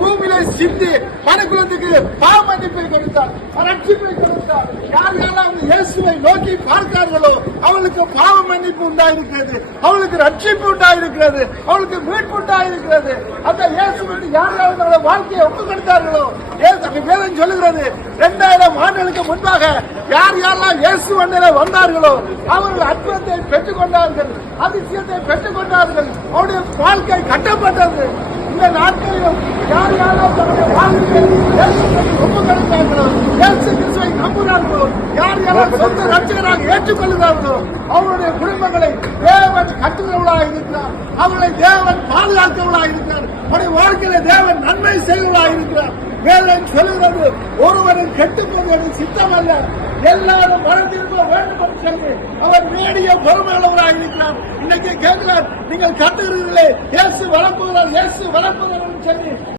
பூமியில சிந்தி மனுக்குலத்துக்கு பாவ மன்னிப்பை கொடுத்தார். ரட்சிப்பை கொடுத்தார். யார் யாரெல்லாம் அந்த இயேசுவை நோக்கி பார்க்கிறார்களோ அவளுக்கு பாவ மன்னிப்பு உண்டாயிருக்கிறது. அவளுக்கு ரட்சிப்பு உண்டாயிருக்கிறது. அவளுக்கு மீட்பு உண்டாயிருக்கிறது. அந்த இயேசுவிற்கு யார் யார் தங்களுடைய வாழ்க்கையை ஒப்பு கொடுத்தார்களோ வேதம் சொல்லுகிறது. இரண்டாயிரம் ஆண்டுகளுக்கு முன்பாக யார் யாரெல்லாம் இயேசு வண்டியில வந்தார்களோ அவர்கள் அற்புதத்தை பெற்றுக் கொண்டார்கள் அதிசயத்தை பெற்றுக் கொண்டார்கள் அவருடைய வாழ்க்கை கட்டப்பட்டது. இந்த நாட்களிலும் யார் யாரெல்லாம் தன்னுடைய வாழ்க்கையை இயேசுவுக்கு ஒப்பு கொடுத்தார்களோ இயேசு கிறிஸ்துவை நம்புகிறார்களோ? யார் யாரெல்லாம் சொந்த ரட்சகராக ஏற்றுக்கொள்கிறார்களோ அவருடைய குடும்பங்களை தேவன் கட்டுகிறவர்களாக இருக்கிறார். அவர்களை தேவன் பாதுகாக்கிறவர்களாக இருக்கிறார். அவருடைய வாழ்க்கையில தேவன் நன்மை செய்கிறவர்களாக இருக்கிறார். வேதம் சொல்லுகிறது ஒருவரும் கெட்டு போவது சித்தம் அல்ல எல்லாரும் திரும்ப வேண்டும் என்று சொல்லி அவர் நேடிய பொறுமையுள்ளவராக இருக்கிறார். இன்னைக்கு கேட்கிறார் நீங்கள் கட்டுகிறீர்களே இயேசு வரப்போகிறார் இயேசு வரப்போகிறார் என்று சொல்லி